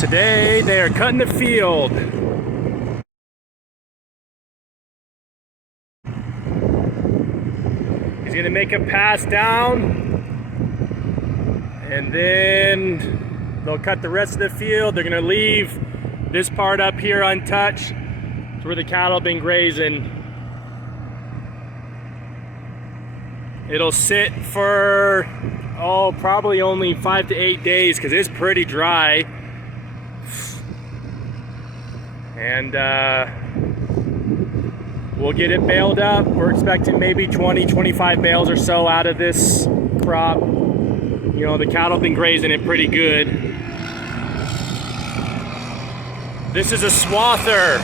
Today they are cutting the field. He's gonna make a pass down, and then they'll cut the rest of the field. They're gonna leave this part up here untouched. It's where the cattle have been grazing. It'll sit for, probably only 5 to 8 days because it's pretty dry. And we'll get it baled up. We're expecting maybe 20, 25 bales or so out of this crop. You know, the cattle have been grazing it pretty good. This is a swather.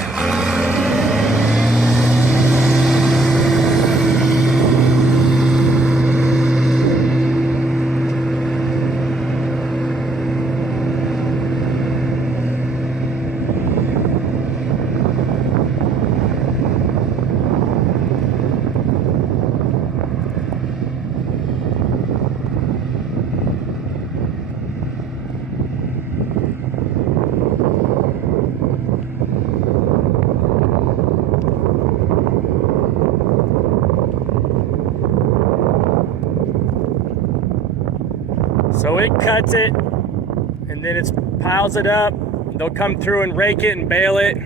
So it cuts it, and then it piles it up. They'll come through and rake it and bale it.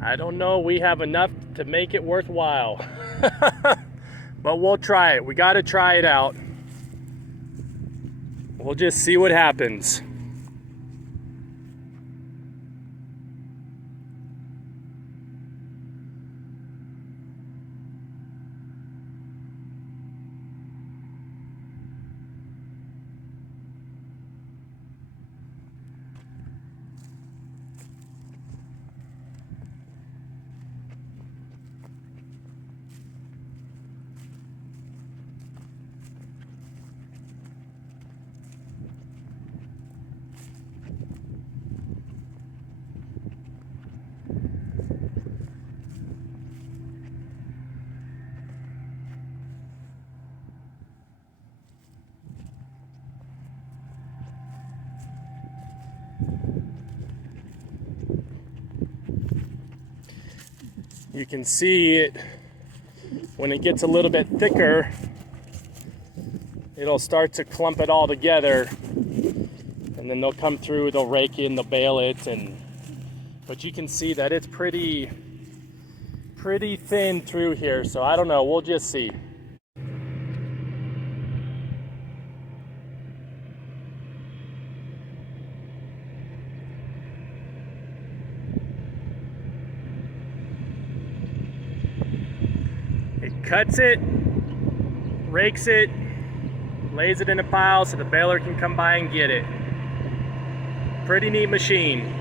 I don't know, we have enough to make it worthwhile. But we'll try it. We got to try it out. We'll just see what happens. You can see it when it gets a little bit thicker, it'll start to clump it all together, and then they'll come through, they'll rake in, they'll bale it, but you can see that it's pretty thin through here, so I don't know, we'll just see. It cuts it, rakes it, lays it in a pile so the baler can come by and get it. Pretty neat machine.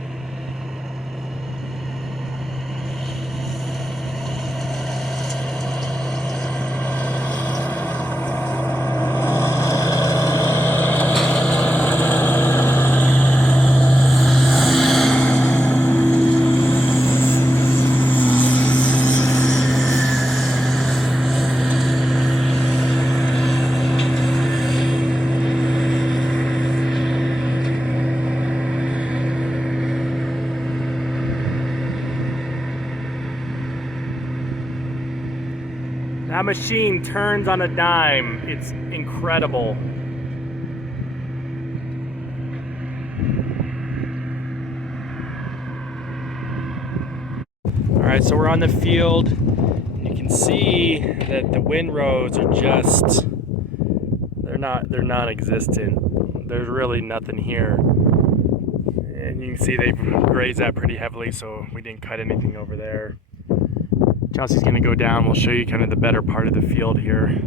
That machine turns on a dime. It's incredible. All right, so we're on the field. You can see that the windrows are just, they're non-existent. There's really nothing here. And you can see they've grazed that pretty heavily, so we didn't cut anything over there. Chelsea's gonna go down. We'll show you kind of the better part of the field here.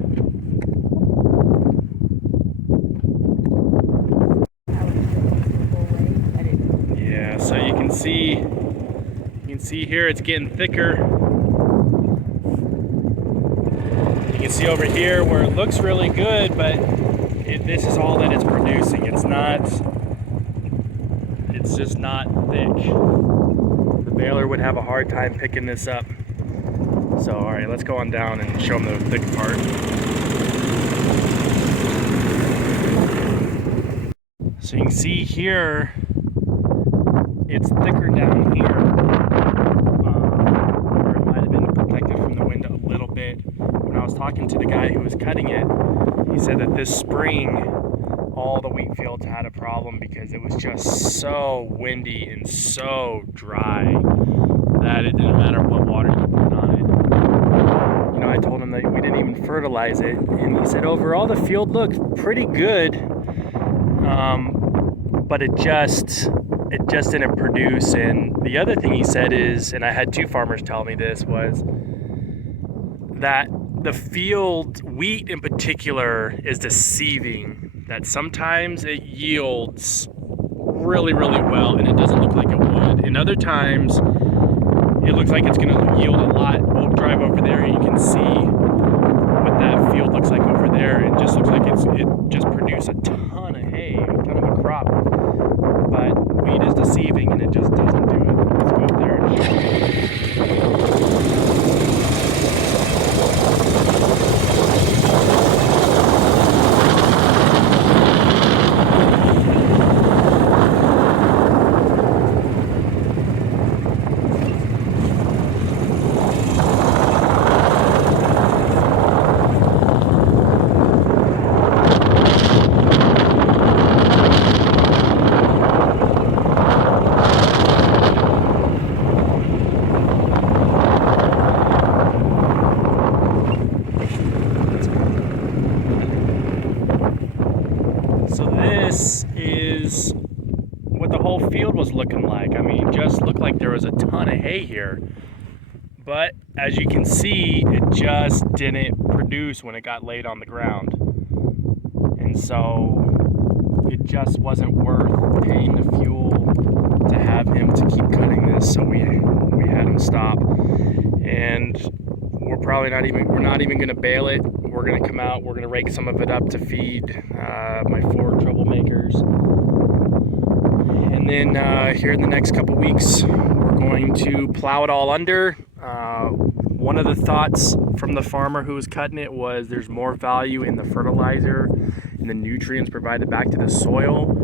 Yeah, so you can see here it's getting thicker. You can see over here where it looks really good, but this is all that it's producing. It's not It's just not thick. The baler would have a hard time picking this up. So, all right, let's go on down and show them the thick part. So you can see here, it's thicker down here, where it might have been protected from the wind a little bit. When I was talking to the guy who was cutting it, he said that this spring, all the wheat fields had a problem because it was just so windy and so dry that it didn't matter what water you put on it. You know, I told him that we didn't even fertilize it, and he said overall the field looked pretty good, but it just didn't produce. And the other thing he said is, and I had two farmers tell me this, was that the field wheat in particular is deceiving. That sometimes it yields really, really well and it doesn't look like it would. And other times it looks like it's gonna yield a lot. We'll drive over there and you can see what that field looks like over there. It just looks like it just produced a ton of hay, a ton of a crop. But wheat is deceiving and it just doesn't do it. Let's go up there and show you. So this is what the whole field was looking like. I mean, just looked like there was a ton of hay here. But as you can see, it just didn't produce when it got laid on the ground. And so it just wasn't worth paying the fuel to have him to keep cutting this. So we had him stop. And we're not even gonna bale it. We're gonna come out, we're gonna rake some of it up to feed my 4 troublemakers. And then here in the next couple weeks, we're going to plow it all under. One of the thoughts from the farmer who was cutting it was there's more value in the fertilizer and the nutrients provided back to the soil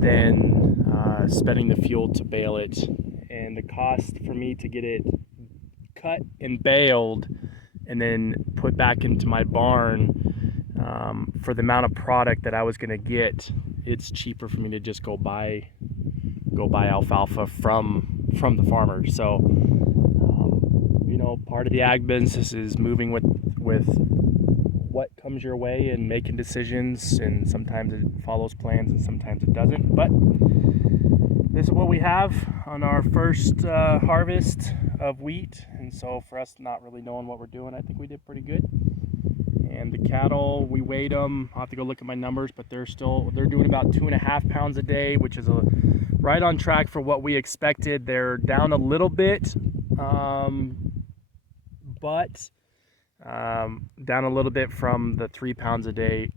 than spending the fuel to bale it. And the cost for me to get it cut and baled and then put back into my barn, for the amount of product that I was gonna get, it's cheaper for me to just go buy alfalfa from the farmer. So you know, part of the ag business is moving with what comes your way and making decisions, and sometimes it follows plans and sometimes it doesn't. But this is what we have on our first harvest of wheat, and so for us not really knowing what we're doing, I think we did pretty good. And the cattle, we weighed them. I'll have to go look at my numbers, but they're doing about 2.5 pounds a day, which is right on track for what we expected. They're down a little bit, but down a little bit from the 3 pounds a day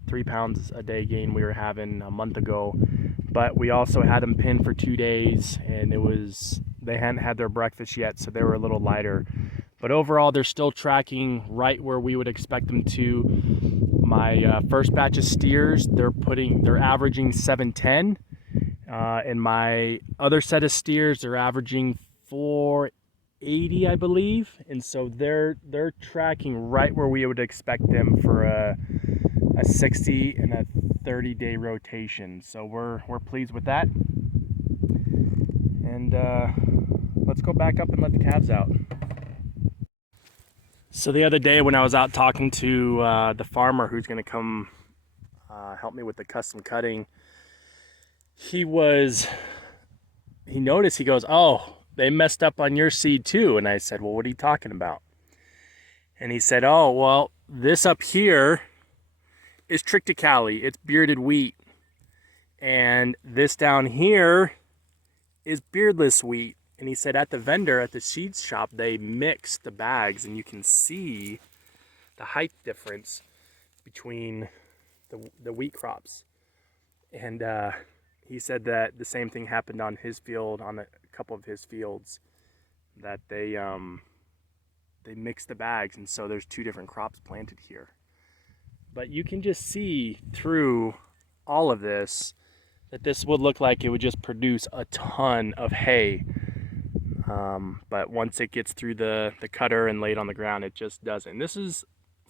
gain we were having a month ago. But we also had them pinned for 2 days, and they hadn't had their breakfast yet, so they were a little lighter. But overall, they're still tracking right where we would expect them to. My first batch of steers, they're averaging 710, and my other set of steers, they're averaging 480, I believe. And so they're tracking right where we would expect them for a 60 and a 30-day rotation. So we're pleased with that. And let's go back up and let the calves out. So the other day when I was out talking to the farmer who's going to come help me with the custom cutting, he noticed, he goes, "Oh, they messed up on your seed too." And I said, "Well, what are you talking about?" And he said, "Oh, well, this up here is triticale. It's bearded wheat. And this down here is beardless wheat." And he said at the vendor at the seed shop, they mix the bags, and you can see the height difference between the wheat crops. And he said that the same thing happened on his field, on a couple of his fields, that they mixed the bags, and so there's 2 different crops planted here. But you can just see through all of this that this would look like it would just produce a ton of hay. But once it gets through the cutter and laid on the ground, it just doesn't. This is,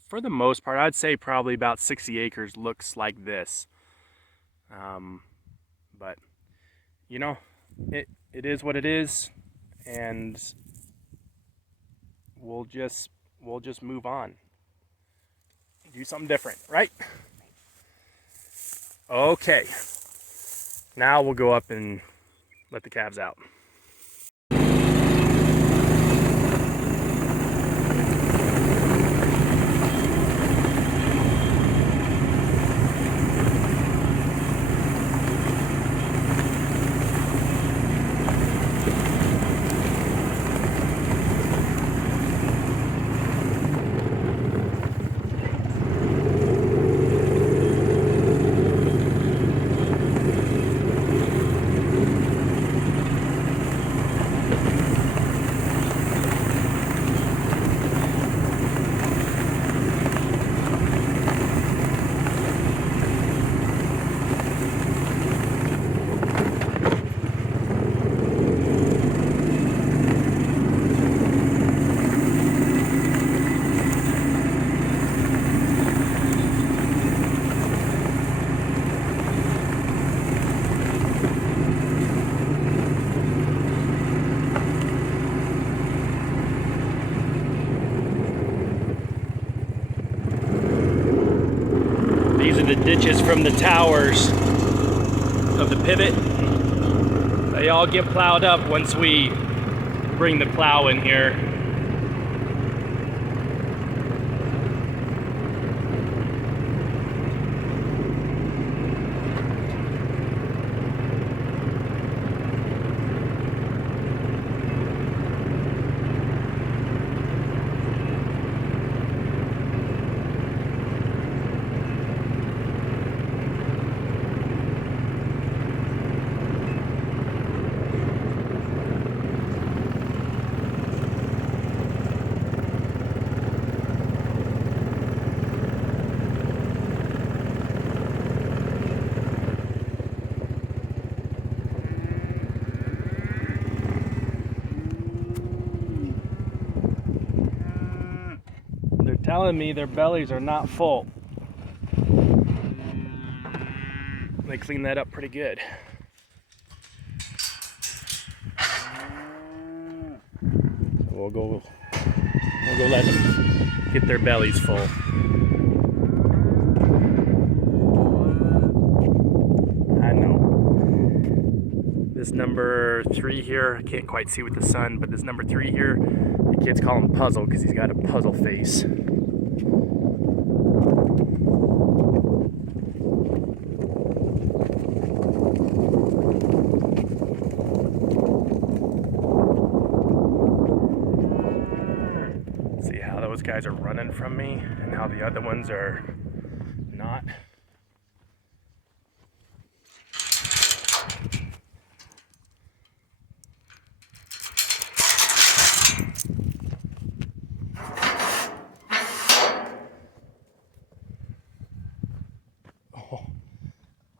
for the most part, I'd say probably about 60 acres looks like this. But you know, it is what it is, and we'll just move on. Do something different, right? Okay. Now we'll go up and let the calves out. These are the ditches from the towers of the pivot. They all get plowed up once we bring the plow in here. Telling me their bellies are not full. They clean that up pretty good. We'll go let them get their bellies full. I know. This number 3 here, I can't quite see with the sun, but this number 3 here, the kids call him Puzzle because he's got a puzzle face. See how those guys are running from me and how the other ones are not.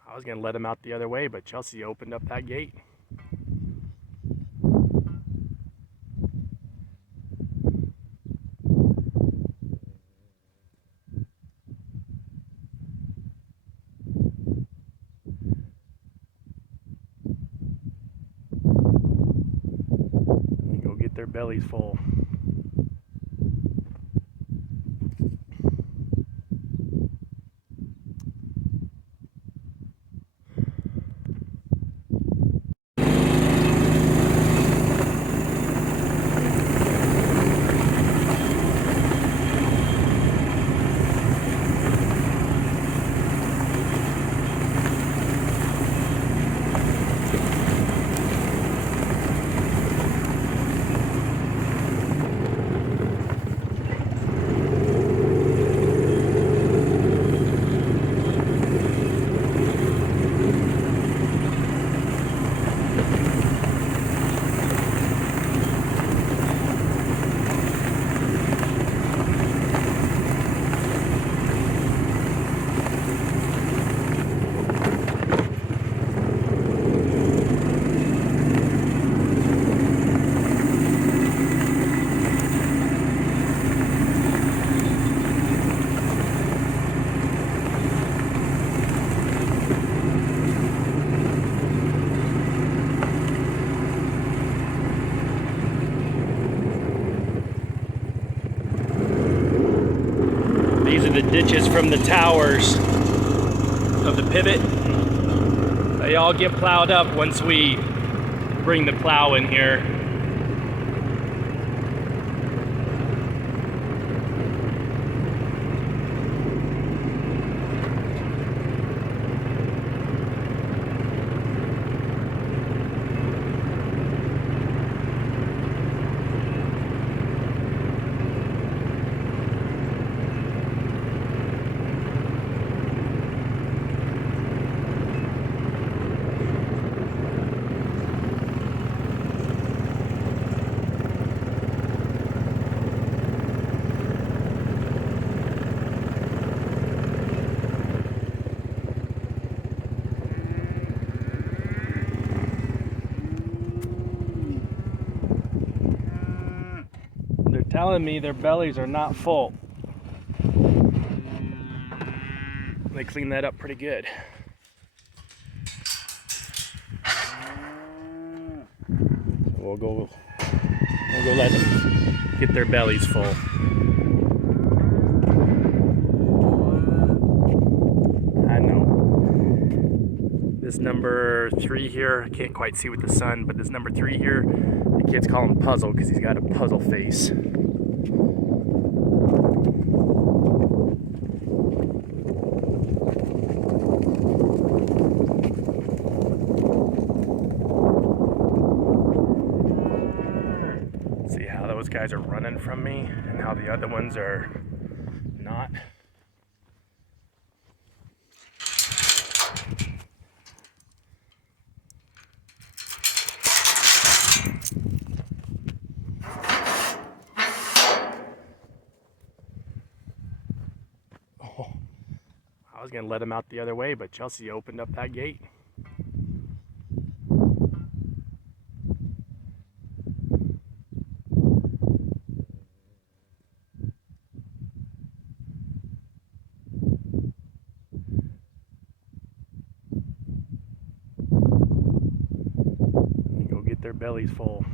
I was going to let him out the other way, but Chelsea opened up that gate. Go get their bellies full. ditches from the towers of the pivot. They all get plowed up once we bring the plow in here. Telling me their bellies are not full. They clean that up pretty good. So we'll go let them get their bellies full. I know. This number 3 here, I can't quite see with the sun, but this number 3 here, the kids call him Puzzle because he's got a puzzle face. See how those guys are running from me and how the other ones are not. Oh, I was gonna let him out the other way, but Chelsea opened up that gate. Go get their bellies full.